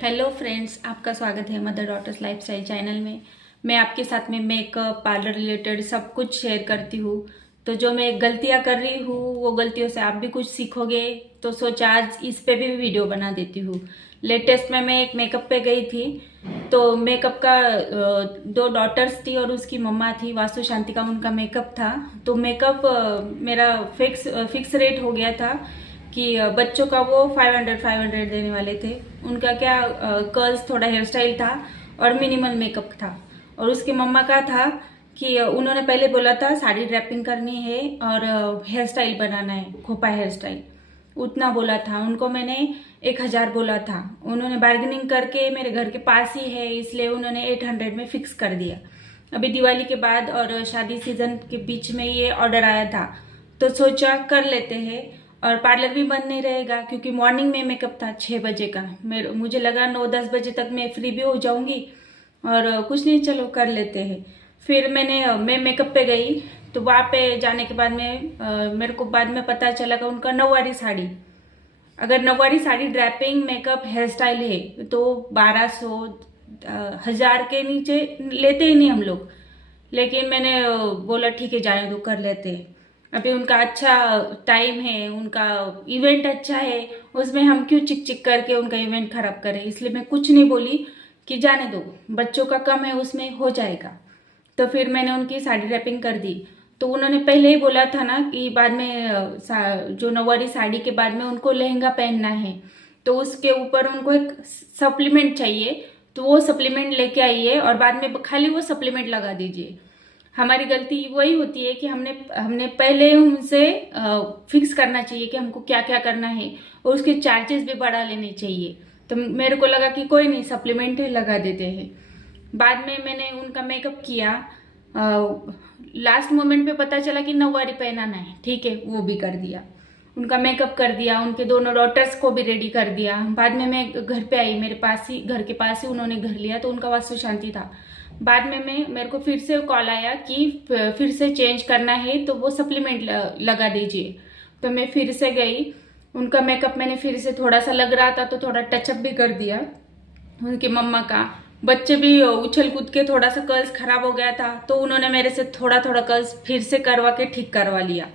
Hello friends, आपका स्वागत है मदर डॉटर्स लाइफस्टाइल चैनल में। मैं आपके साथ में मेकअप, पार्लर रिलेटेड सब कुछ शेयर करती हूँ। तो जो मैं गलतियाँ कर रही हूँ वो गलतियों से आप भी कुछ सीखोगे, तो सोचा आज इस पे भी वीडियो बना देती हूँ। लेटेस्ट में मैं एक मेकअप पे गई थी, तो मेकअप का दो डॉटर्स थी और उसकी मम्मा थी, वास्तु शांति का उनका मेकअप था। तो मेकअप मेरा फिक्स रेट हो गया था कि बच्चों का वो 500 देने वाले थे। उनका क्या कर्ल्स, थोड़ा हेयर स्टाइल था और मिनिमल मेकअप था। और उसके मम्मा का था कि उन्होंने पहले बोला था साड़ी ड्रैपिंग करनी है और हेयर स्टाइल बनाना है, खोपा हेयर स्टाइल, उतना बोला था उनको। मैंने 1000 बोला था। उन्होंने बार्गेनिंग करके, मेरे घर के पास ही है इसलिए उन्होंने 800 में फिक्स कर दिया। अभी दिवाली के बाद और शादी सीजन के बीच में ये ऑर्डर आया था, तो सोचा कर लेते हैं। और पार्लर भी बंद नहीं रहेगा क्योंकि मॉर्निंग में मेकअप था 6 बजे का। मुझे लगा 9-10 बजे तक मैं फ्री भी हो जाऊंगी और कुछ नहीं, चलो कर लेते हैं। फिर मैं मेकअप पे गई, तो वहाँ पे जाने के बाद में मेरे को बाद में पता चला कि उनका नौवारी साड़ी, अगर nauvari sari draping makeup hair style है तो 1200 1000 के नीचे लेते ही नहीं हम लोग। लेकिन मैंने बोला ठीक है, जाने दो, कर लेते हैं। अभी उनका अच्छा टाइम है, उनका इवेंट अच्छा है, उसमें हम क्यों चिक चिक करके उनका इवेंट खराब करें। इसलिए मैं कुछ नहीं बोली कि जाने दो, बच्चों का कम है, उसमें हो जाएगा। तो फिर मैंने उनकी साड़ी रैपिंग कर दी। तो उन्होंने पहले ही बोला था ना कि बाद में जो नौवारी साड़ी के बाद में उनको लहंगा पहनना है, तो उसके ऊपर उनको एक सप्लीमेंट चाहिए। तो वो सप्लीमेंट लेके आइए और बाद में खाली वो सप्लीमेंट लगा दीजिए। हमारी गलती वही होती है कि हमने हमने पहले उनसे फिक्स करना चाहिए कि हमको क्या क्या करना है और उसके चार्जेस भी बढ़ा लेने चाहिए। तो मेरे को लगा कि कोई नहीं, सप्लीमेंट ही लगा देते हैं। बाद में मैंने उनका मेकअप किया। लास्ट मोमेंट पे पता चला कि नौवारी पहनाना है, ठीक है, वो भी कर दिया। उनका मेकअप कर दिया, उनके दोनों डॉटर्स को भी रेडी कर दिया। बाद में मैं घर पे आई, मेरे पास ही, घर के पास ही उन्होंने घर लिया, तो उनका वास्तु शांति था। बाद में मेरे को फिर से कॉल आया कि फिर से चेंज करना है तो वो सप्लीमेंट लगा दीजिए। तो मैं फिर से गई, उनका मेकअप मैंने फिर से, थोड़ा सा लग रहा था तो थोड़ा टचअप भी कर दिया। उनकी मम्मा का, बच्चे भी उछल कूद के थोड़ा सा कर्ल्स खराब हो गया था, तो उन्होंने मेरे से थोड़ा थोड़ा कर्ल्स फिर से करवा के ठीक करवा लिया।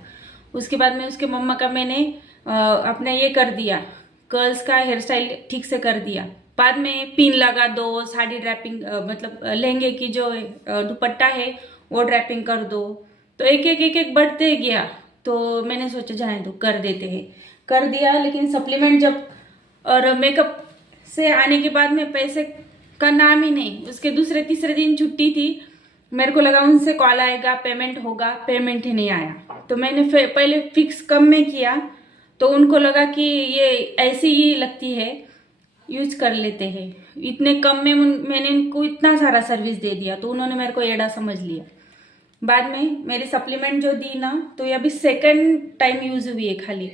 उसके बाद में उसके मम्मा का मैंने अपना ये कर दिया, कर्ल्स का हेयर स्टाइल ठीक से कर दिया। बाद में पिन लगा दो, साड़ी ड्रैपिंग मतलब लहंगे की जो दुपट्टा है वो ड्रैपिंग कर दो। तो एक एक बढ़ते गया। तो मैंने सोचा जाने दो, कर देते हैं, कर दिया। लेकिन सप्लीमेंट जब और मेकअप से आने के बाद में पैसे का नाम ही नहीं। उसके दूसरे तीसरे दिन छुट्टी थी, मेरे को लगा उनसे कॉल आएगा, पेमेंट होगा, पेमेंट ही नहीं आया। तो मैंने पहले फिक्स कम में किया, तो उनको लगा कि ये ऐसी ही लगती है, यूज कर लेते हैं। इतने कम में मैंने इनको इतना सारा सर्विस दे दिया, तो उन्होंने मेरे को एड़ा समझ लिया। बाद में मेरी सप्लीमेंट जो दी ना, तो ये अभी सेकंड टाइम यूज हुई है खाली,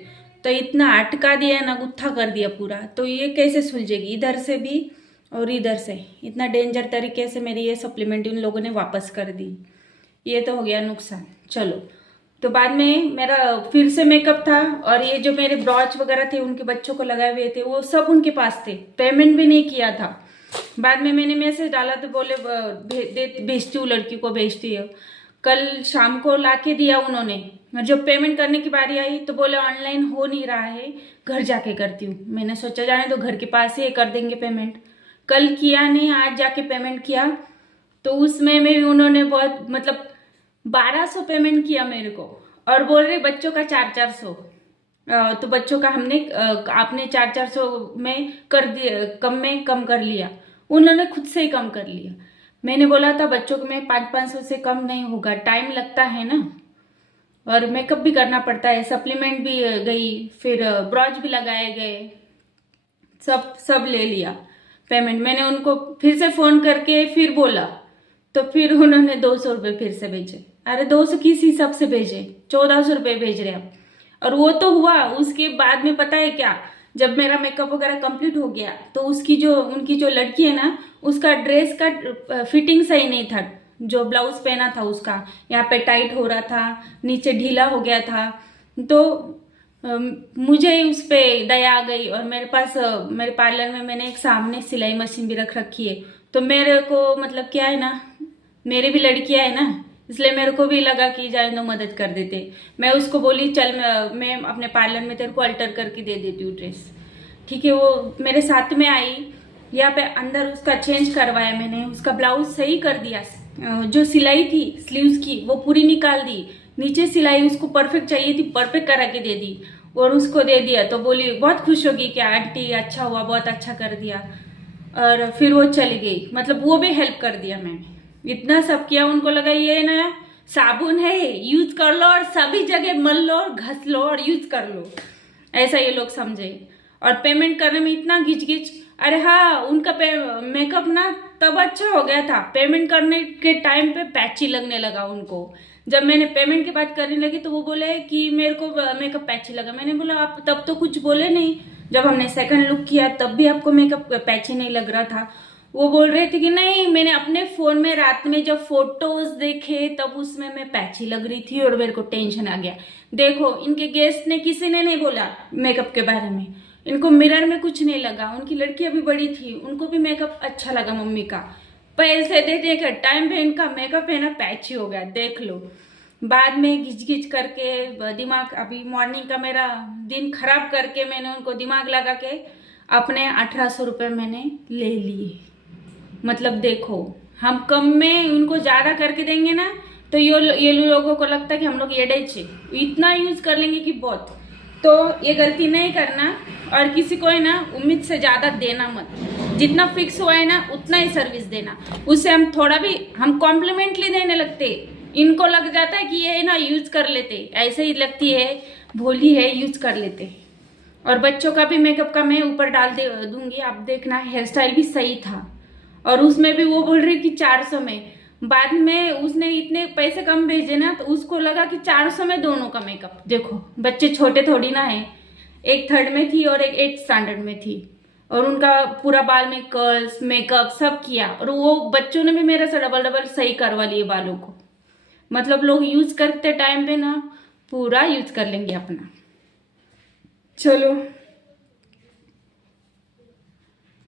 तो इतना अटका दिया ना, गुत्था कर दिया पूरा। तो ये कैसे सुलझेगी, इधर से भी और इधर से। इतना डेंजर तरीके से मेरी ये सप्लीमेंट उन लोगों ने वापस कर दी। ये तो हो गया नुकसान। चलो, तो बाद में मेरा फिर से मेकअप था और ये जो मेरे ब्रॉच वगैरह थे उनके बच्चों को लगाए हुए थे, वो सब उनके पास थे, पेमेंट भी नहीं किया था। बाद में मैंने मैसेज डाला तो बोले भेजती हूँ, लड़की को भेजती है। कल शाम को लाके दिया उन्होंने। जब पेमेंट करने की बारी आई तो बोले ऑनलाइन हो नहीं रहा है, घर जाके करती हूँ। मैंने सोचा जाने तो, घर के पास ही कर देंगे पेमेंट। कल किया नहीं, आज जाके पेमेंट किया। तो उसमें भी उन्होंने बहुत, मतलब 1200 पेमेंट किया मेरे को, और बोल रहे बच्चों का 400-400। तो बच्चों का आपने 400-400 में कर दिया, कम में कम कर लिया। उन्होंने खुद से ही कम कर लिया। मैंने बोला था बच्चों में 500-500 से कम नहीं होगा, टाइम लगता है ना, और मेकअप भी करना पड़ता है, सप्लीमेंट भी गई, फिर ब्रॉच भी लगाए गए, सब सब ले लिया पेमेंट। मैंने उनको फिर से फोन करके फिर बोला, तो फिर उन्होंने 200 रुपये फिर से भेजे। अरे 200 किस हिसाब से भेजे, 1400 रुपये भेज रहे आप। और वो तो हुआ, उसके बाद में पता है क्या, जब मेरा मेकअप वगैरह कंप्लीट हो गया तो उनकी जो लड़की है ना, उसका ड्रेस का फिटिंग सही नहीं था। जो ब्लाउज पहना था उसका यहाँ पे टाइट हो रहा था, नीचे ढीला हो गया था। तो मुझे उस पे दया आ गई और मेरे पास मेरे पार्लर में मैंने एक सामने सिलाई मशीन भी रख रखी है। तो मेरे को मतलब क्या है ना, मेरे भी लड़कियां है ना, इसलिए मेरे को भी लगा कि जाए तो मदद कर देते। मैं उसको बोली चल मैं अपने पार्लर में तेरे को अल्टर करके दे देती हूँ ड्रेस। ठीक है, वो मेरे साथ में आई, यहाँ पे अंदर उसका चेंज करवाया मैंने, उसका ब्लाउज सही कर दिया, जो सिलाई थी स्लीव्स की वो पूरी निकाल दी, नीचे सिलाई उसको परफेक्ट चाहिए थी परफेक्ट करा के दे दी और उसको दे दिया। तो बोली बहुत खुश होगी कि आंटी अच्छा हुआ, बहुत अच्छा कर दिया। और फिर वो चली गई, मतलब वो भी हेल्प कर दिया मैंने, इतना सब किया। उनको लगा ये ना साबुन है, यूज कर लो और सभी जगह मल लो और घस लो और यूज कर लो, ऐसा ये लोग समझे। और पेमेंट करने में इतना घिच घिच, अरे हाँ उनका मेकअप ना तब अच्छा हो गया था, पेमेंट करने के टाइम पे पैची लगने लगा उनको। जब मैंने पेमेंट की बात करने लगी तो वो बोले कि मेरे को मेकअप पैची लगा। मैंने बोला आप तब तो कुछ बोले नहीं, जब हमने सेकंड लुक किया तब भी आपको मेकअप पैची नहीं लग रहा था। वो बोल रहे थे कि नहीं मैंने अपने फोन में रात में जब फोटोज देखे तब उसमें मैं पैची लग रही थी और मेरे को टेंशन आ गया। देखो इनके गेस्ट ने किसी ने नहीं बोला मेकअप के बारे में, इनको मिरर में कुछ नहीं लगा, उनकी लड़की अभी बड़ी थी, उनको भी मेकअप अच्छा लगा मम्मी का। पैसे देने के टाइम पे इनका मेकअप है ना पैची हो गया, देख लो। बाद में घिच घिच करके दिमाग, अभी मॉर्निंग का मेरा दिन खराब करके मैंने उनको दिमाग लगा के अपने 1800 रुपये मैंने ले लिए। मतलब देखो हम कम में उनको ज्यादा करके देंगे ना तो ये लोगों को लगता है कि हम लोग ये इतना यूज कर लेंगे कि बहुत। तो ये गलती नहीं करना और किसी को है ना उम्मीद से ज्यादा देना मत, जितना फिक्स हुआ है ना उतना ही सर्विस देना। उससे हम थोड़ा भी हम कॉम्प्लीमेंटली देने लगते, इनको लग जाता है कि ये ना यूज कर लेते, ऐसे ही लगती है भोली है यूज कर लेते। और बच्चों का भी मेकअप का मैं ऊपर डाल दूंगी, आप देखना हेयर स्टाइल भी सही था। और उसमें भी वो बोल रही कि 400 में, बाद में उसने इतने पैसे कम भेजे ना तो उसको लगा कि 400 में दोनों का मेकअप। देखो बच्चे छोटे थोड़ी ना है, एक 3rd में थी और एक 8th स्टैंडर्ड में थी, और उनका पूरा बाल में कर्ल्स मेकअप सब किया, और वो बच्चों ने भी मेरे से डबल सही करवा लिए बालों को। मतलब लोग यूज करते टाइम पे ना पूरा यूज कर लेंगे अपना। चलो